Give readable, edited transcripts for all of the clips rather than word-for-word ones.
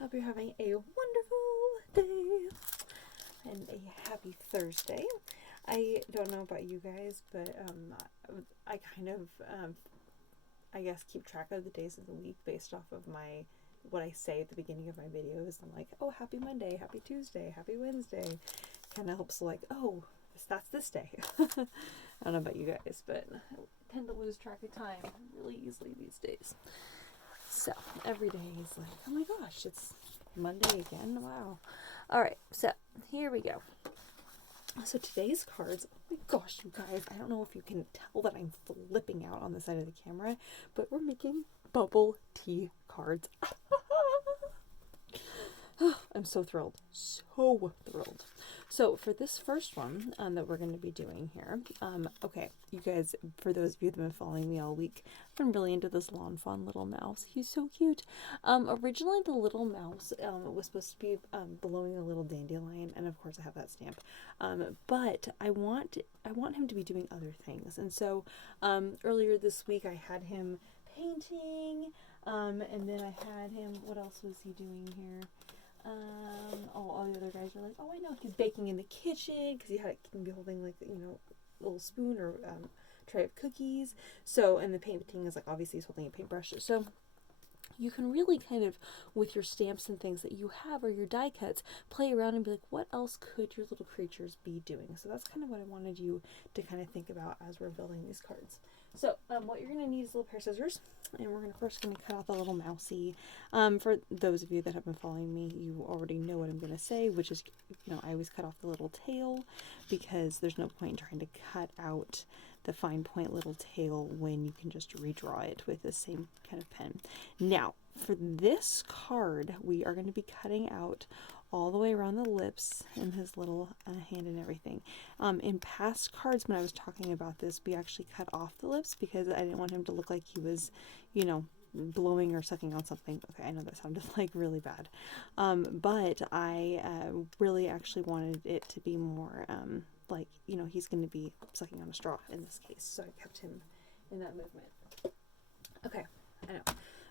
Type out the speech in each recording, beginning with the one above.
Hope you're having a wonderful day and a happy Thursday. I don't know about you guys, but I kind of, I guess, keep track of the days of the week based off of what I say at the beginning of my videos. I'm like, oh, happy Monday, happy Tuesday, happy Wednesday. Kind of helps, like, oh, that's this day. I don't know about you guys, but I tend to lose track of time really easily these days. So every day is like, oh my gosh, it's Monday again. Wow. All right, so here we go. So today's cards, oh my gosh, you guys, I don't know if you can tell that I'm flipping out on the side of the camera, but we're making bubble tea cards. I'm so thrilled. So thrilled. So for this first one that we're going to be doing here, okay, you guys, for those of you that have been following me all week, I've been really into this Fawn little mouse. He's so cute. Originally the little mouse was supposed to be blowing a little dandelion, and of course I have that stamp. But I want him to be doing other things. And so earlier this week I had him painting, and then I had him, what else was he doing here? All the other guys are like, oh, I know, he's baking in the kitchen because he can be holding, like, you know, a little spoon or tray of cookies. So, and the painting is like, obviously he's holding a paintbrush. So you can really kind of, with your stamps and things that you have or your die cuts, play around and be like, what else could your little creatures be doing? So that's kind of what I wanted you to kind of think about as we're building these cards. So what you're going to need is a little pair of scissors, and we're first going to cut out the little mousey. For those of you that have been following me, you already know what I'm going to say, which is, you know, I always cut off the little tail because there's no point in trying to cut out the fine point little tail when you can just redraw it with the same kind of pen. Now, for this card, we are going to be cutting out all the way around the lips and his little hand and everything. In past cards, when I was talking about this, we actually cut off the lips because I didn't want him to look like he was, you know, blowing or sucking on something. Okay, I know that sounded like really bad. But I really actually wanted it to be more like, you know, he's going to be sucking on a straw in this case. So I kept him in that movement. Okay, I know.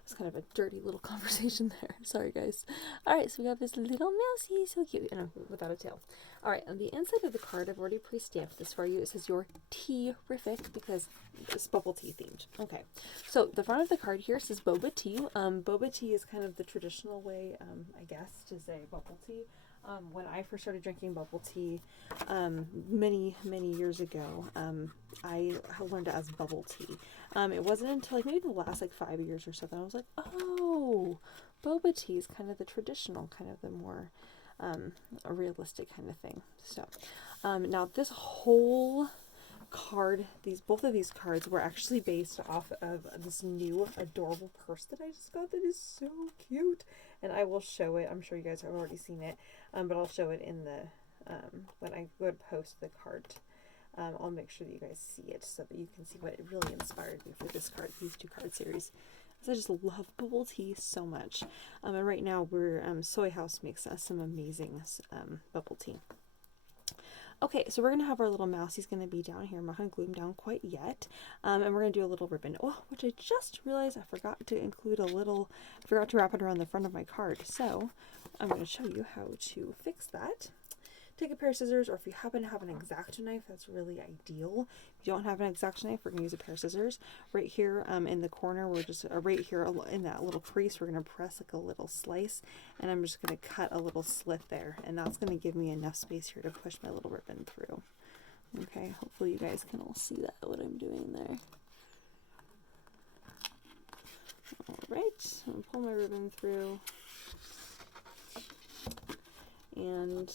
It's kind of a dirty little conversation there. Sorry, guys. All right, so we got this little mousey, so cute, and without a tail. All right, on the inside of the card, I've already pre-stamped this for you. It says "You're tea-rific" because it's bubble tea themed. Okay, so the front of the card here says Boba Tea. Boba tea is kind of the traditional way, I guess, to say bubble tea. When I first started drinking bubble tea many years ago, I learned it as bubble tea. It wasn't until like maybe the last like 5 years or so that I was like, oh, boba tea is kind of the traditional, kind of the more a realistic kind of thing. So now this whole card, both of these cards were actually based off of this new adorable purse that I just got that is so cute, and I will show it. I'm sure you guys have already seen it, but I'll show it in the when I go to post the card. I'll make sure that you guys see it so that you can see what really inspired me for this card, these two card series. I just love bubble tea so much, and right now Soy House makes us some amazing bubble tea. Okay, so we're going to have our little mouse. He's going to be down here. I'm not going to glue him down quite yet. And we're going to do a little ribbon. Oh, which I just realized I forgot to include forgot to wrap it around the front of my card. So I'm going to show you how to fix that. Take a pair of scissors, or if you happen to have an X-Acto knife, that's really ideal. If you don't have an X-Acto knife, we're going to use a pair of scissors. Right here in the corner, we're just, right here in that little crease, we're going to press like a little slice, and I'm just going to cut a little slit there, and that's going to give me enough space here to push my little ribbon through. Okay, hopefully you guys can all see that, what I'm doing there. Alright, I'm going to pull my ribbon through, and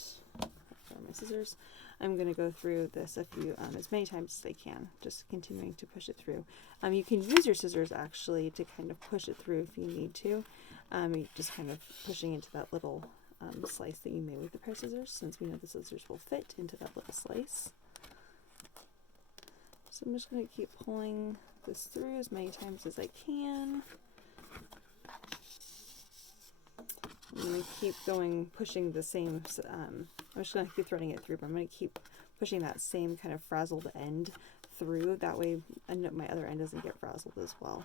my scissors. I'm going to go through this as many times as I can, just continuing to push it through. You can use your scissors actually to kind of push it through if you need to. You're just kind of pushing into that little slice that you made with the pair of scissors, since we know the scissors will fit into that little slice. So I'm just going to keep pulling this through as many times as I can. I'm going to keep pushing the same, I'm just going to keep threading it through, but I'm going to keep pushing that same kind of frazzled end through. That way my other end doesn't get frazzled as well.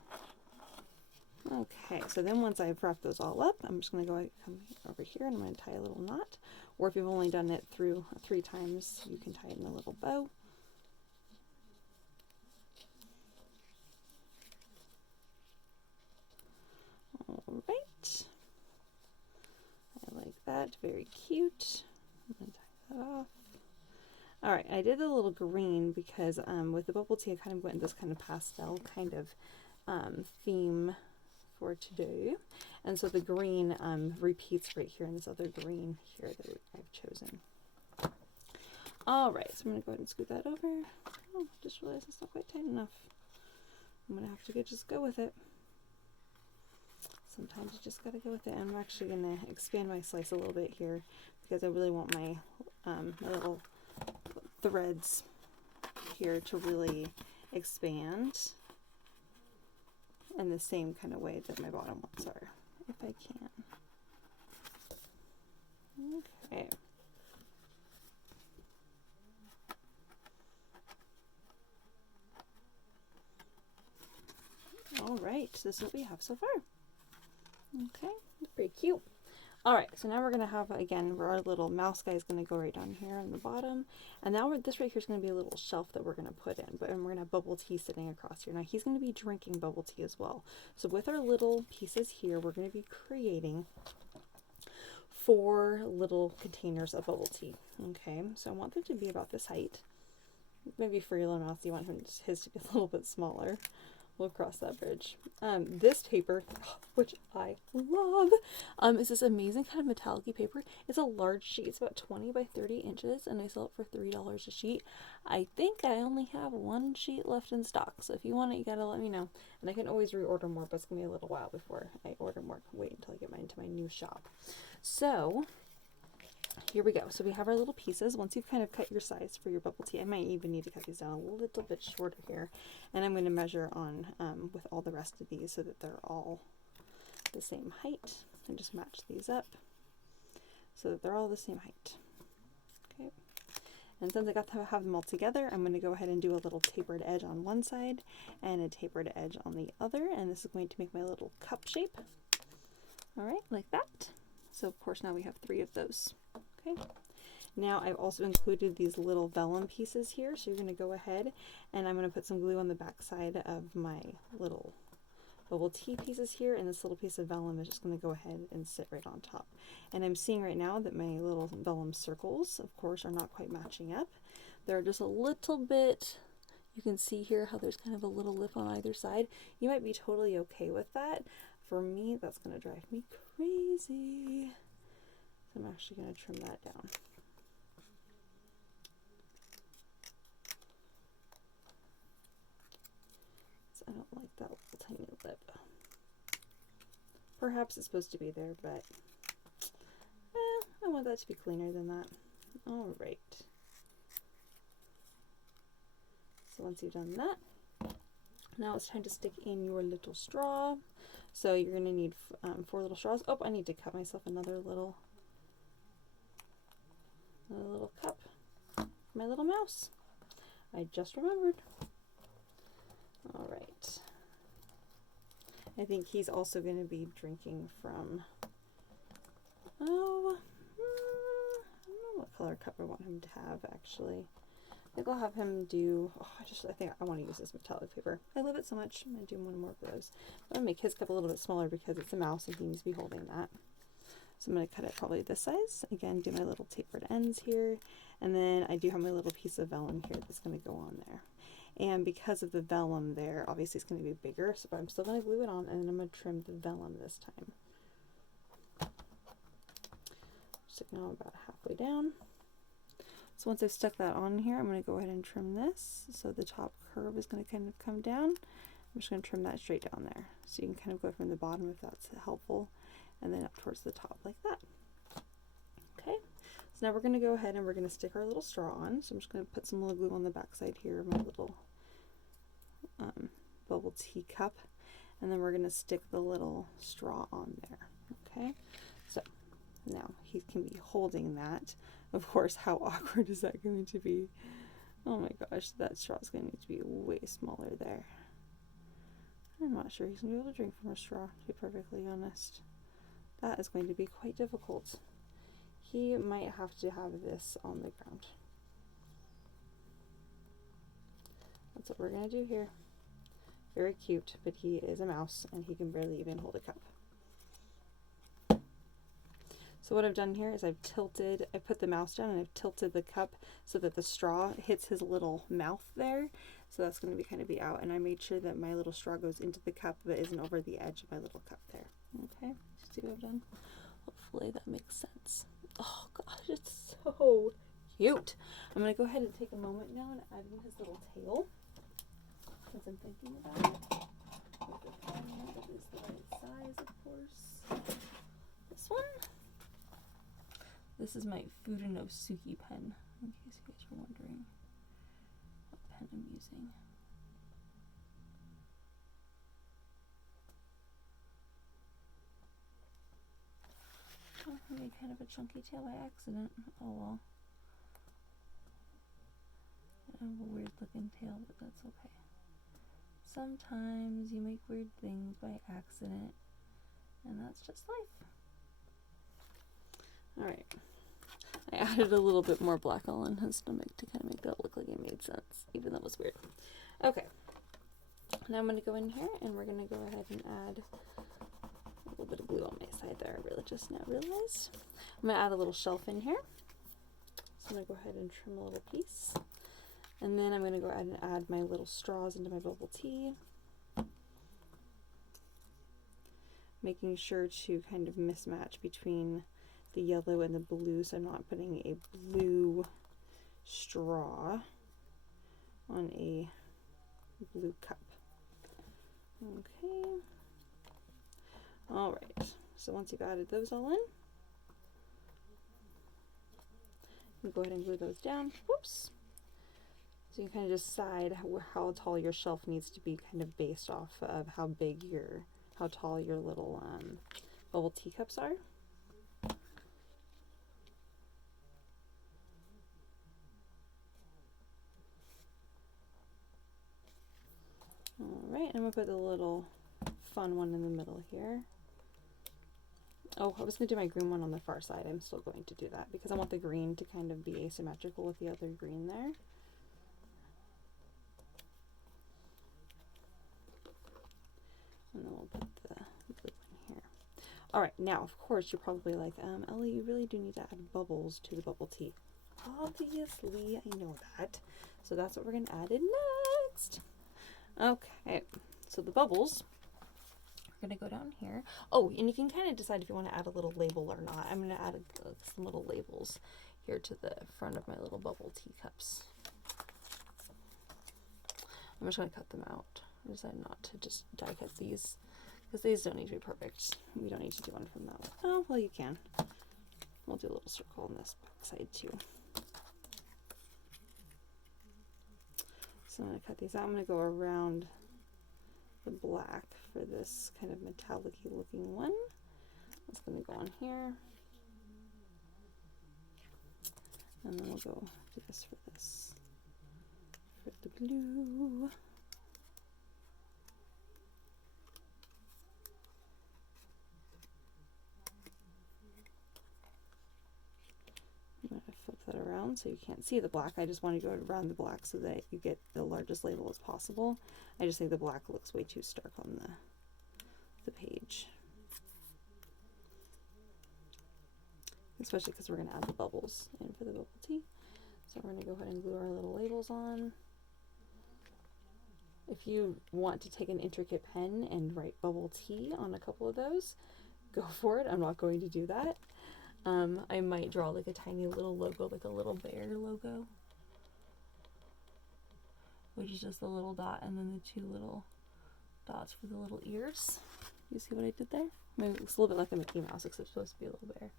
Okay, so then once I've wrapped those all up, I'm just going to come over here and I'm going to tie a little knot. Or if you've only done it through 3 times, you can tie it in a little bow. All right. I like that. Very cute. I'm going to tie that off. All right, I did a little green because with the bubble tea, I kind of went in this kind of pastel kind of theme for today. And so the green repeats right here in this other green here that I've chosen. All right, so I'm going to go ahead and scoot that over. Oh, just realized it's not quite tight enough. I'm going to have to just go with it. Sometimes you just got to go with it. I'm actually going to expand my slice a little bit here because I really want my, my little threads here to really expand in the same kind of way that my bottom ones are, if I can. Okay. All right, this is what we have so far. Okay, pretty cute. All right, so now we're going to have, again, where our little mouse guy is going to go right down here on the bottom. And now this right here is going to be a little shelf that we're going to put in. And we're going to have Bubble Tea sitting across here. Now, he's going to be drinking Bubble Tea as well. So with our little pieces here, we're going to be creating 4 little containers of Bubble Tea. Okay, so I want them to be about this height. Maybe for your little mouse, you want his to be a little bit smaller. We'll cross that bridge. This paper, which I love, is this amazing kind of metallic-y paper. It's a large sheet. It's about 20 by 30 inches, and I sell it for $3 a sheet. I think I only have 1 sheet left in stock, so if you want it, you gotta let me know. And I can always reorder more, but it's gonna be a little while before I order more. Wait until I get into my new shop. So here we go. So we have our little pieces. Once you've kind of cut your size for your bubble tea, I might even need to cut these down a little bit shorter here. And I'm going to measure on with all the rest of these so that they're all the same height. And just match these up so that they're all the same height. Okay. And since I got to have them all together, I'm going to go ahead and do a little tapered edge on one side and a tapered edge on the other. And this is going to make my little cup shape. All right, like that. So of course now we have 3 of those. Okay. Now I've also included these little vellum pieces here, so you're going to go ahead and I'm going to put some glue on the back side of my little bubble tea pieces here, and this little piece of vellum is just going to go ahead and sit right on top. And I'm seeing right now that my little vellum circles, of course, are not quite matching up. They're just a little bit, you can see here how there's kind of a little lip on either side. You might be totally okay with that. For me, that's going to drive me crazy. So I'm actually going to trim that down. So I don't like that little tiny lip. Perhaps it's supposed to be there, but I want that to be cleaner than that. All right. So once you've done that, now it's time to stick in your little straw. So you're going to need 4 little straws. Oh, I need to cut myself another little cup for my little mouse. I just remembered. All right. I think he's also going to be drinking from, I don't know what color cup I want him to have, actually. I think I'll have him do, I think I want to use this metallic paper. I love it so much. I'm going to do 1 more of those. I'm going to make his cup a little bit smaller because it's a mouse and he needs to be holding that. So I'm going to cut it probably this size. Again, do my little tapered ends here. And then I do have my little piece of vellum here that's going to go on there. And because of the vellum there, obviously it's going to be bigger, so I'm still going to glue it on, and then I'm going to trim the vellum this time. Sticking on about halfway down. So once I've stuck that on here, I'm going to go ahead and trim this. So the top curve is going to kind of come down. I'm just going to trim that straight down there. So you can kind of go from the bottom if that's helpful, and then up towards the top like that. Okay, so now we're going to go ahead and we're going to stick our little straw on. So I'm just going to put some little glue on the back side here of my little bubble tea cup, and then we're going to stick the little straw on there. Okay, so now he can be holding that. Of course, how awkward is that going to be? Oh my gosh, that straw is going to need to be way smaller there. I'm not sure he's going to be able to drink from a straw, to be perfectly honest. That is going to be quite difficult. He might have to have this on the ground. That's what we're going to do here. Very cute, but he is a mouse and he can barely even hold a cup. So what I've done here is I put the mouse down and I've tilted the cup so that the straw hits his little mouth there. So that's going to be out, and I made sure that my little straw goes into the cup but isn't over the edge of my little cup there. Okay, see what I've done? Hopefully that makes sense. Oh gosh, it's so cute. I'm going to go ahead and take a moment now and add in his little tail, since I'm thinking about it. With the pen that is the right size, of course. This one. This is my Furunosuke pen, in case you guys were wondering what pen I'm using. Oh, I made kind of a chunky tail by accident. Oh well. I have a weird looking tail, but that's okay. Sometimes you make weird things by accident, and that's just life. Alright. I added a little bit more black on his stomach to kind of make that look like it made sense, even though it was weird. Okay. Now I'm going to go in here and we're going to go ahead and add a little bit of glue on my side there. I really just now realized. I'm going to add a little shelf in here. So I'm going to go ahead and trim a little piece. And then I'm going to go ahead and add my little straws into my bubble tea. Making sure to kind of mismatch between the yellow and the blue, so I'm not putting a blue straw on a blue cup. Okay. Alright, so once you've added those all in, you go ahead and glue those down. Whoops. So you kind of decide how tall your shelf needs to be, kind of based off of how tall your little bubble tea cups are. Alright, I'm going to put the little fun one in the middle here. Oh, I was going to do my green one on the far side. I'm still going to do that because I want the green to kind of be asymmetrical with the other green there. And then we'll put the blue one here. Alright, now of course you're probably like, Ellie, you really do need to add bubbles to the bubble tea. Obviously, I know that. So that's what we're going to add in next. Okay, so the bubbles are going to go down here. Oh, and you can kind of decide if you want to add a little label or not. I'm going to add some little labels here to the front of my little bubble tea cups. I'm just going to cut them out. I decided not to just die cut these because these don't need to be perfect. We don't need to do one from that one. Oh, well, you can. We'll do a little circle on this back side too. So I'm going to cut these out. I'm going to go around the black for this kind of metallic-y looking one. That's going to go on here. And then we'll go do this for this. For the blue. I'm going to flip that around so you can't see the black. I just want to go around the black so that you get the largest label as possible. I just think the black looks way too stark on the page. Especially because we're going to add the bubbles in for the bubble tea. So we're going to go ahead and glue our little labels on. If you want to take an intricate pen and write bubble tea on a couple of those, go for it. I'm not going to do that. I might draw like a tiny little logo, like a little bear logo, which is just a little dot and then the two little dots for the little ears. You see what I did there? Maybe it looks a little bit like a Mickey Mouse, except it's supposed to be a little bear.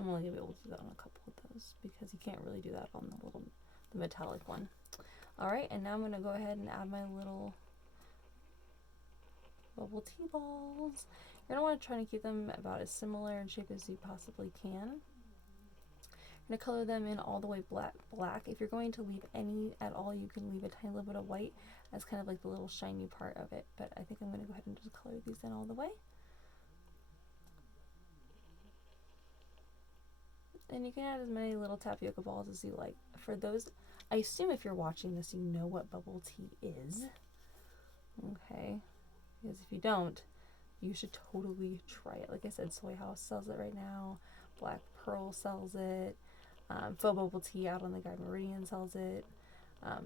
I'm only going to be able to do that on a couple of those because you can't really do that on the metallic one. Alright, and now I'm going to go ahead and add my little bubble tea balls. You're going to want to try to keep them about as similar in shape as you possibly can. going to color them in all the way black. If you're going to leave any at all, you can leave a tiny little bit of white as kind of like the little shiny part of it. But I think I'm going to go ahead and just color these in all the way. And you can add as many little tapioca balls as you like. For those, I assume if you're watching this, you know what bubble tea is. Okay. Because if you don't, you should totally try it. Like I said, Soy House sells it right now. Black Pearl sells it. Faux Bubble Tea out on the Guide Meridian sells it. Oh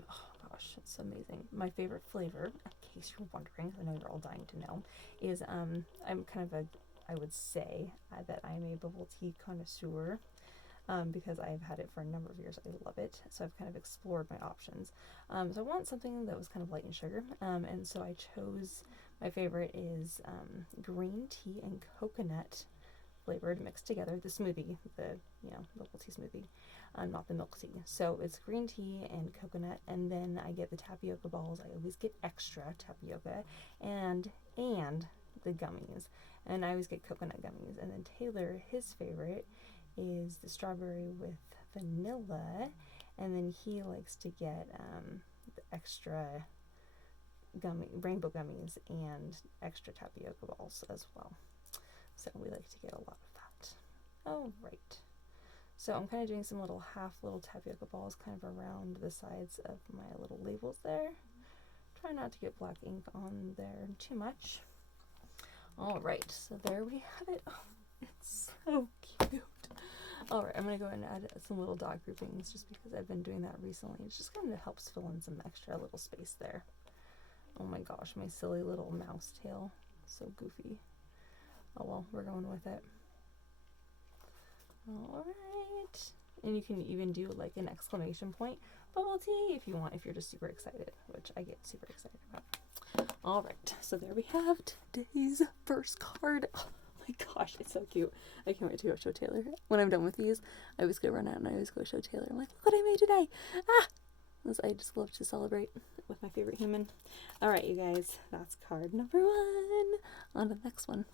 gosh, it's amazing. My favorite flavor, in case you're wondering, I know you're all dying to know, is I'm kind of I would say that I'm a bubble tea connoisseur. Because I've had it for a number of years. I love it. So I've kind of explored my options. So I want something that was kind of light in sugar. And so I chose, my favorite is green tea and coconut flavored mixed together. The smoothie, the, bubble tea smoothie, not the milk tea. So it's green tea and coconut. And then I get the tapioca balls. I always get extra tapioca and the gummies. And I always get coconut gummies. And then Taylor, his favorite is the strawberry with vanilla, and then he likes to get the extra rainbow gummies and extra tapioca balls as well. So we like to get a lot of that. All right. So I'm kind of doing some little tapioca balls kind of around the sides of my little labels there. Try not to get black ink on there too much. All right. So there we have it. Oh, it's so cute. Alright, I'm going to go ahead and add some little dot groupings just because I've been doing that recently. It just kind of helps fill in some extra little space there. Oh my gosh, my silly little mouse tail. So goofy. Oh well, we're going with it. Alright. And you can even do like an exclamation point bubble tea if you want, if you're just super excited, which I get super excited about. Alright, so there we have today's first card. My gosh, it's so cute. I can't wait to go show Taylor. When I'm done with these, I always go run out and I always go show Taylor. I'm like, look what I made today. I just love to celebrate with my favorite human. All right, you guys, that's card number 1. On to the next one.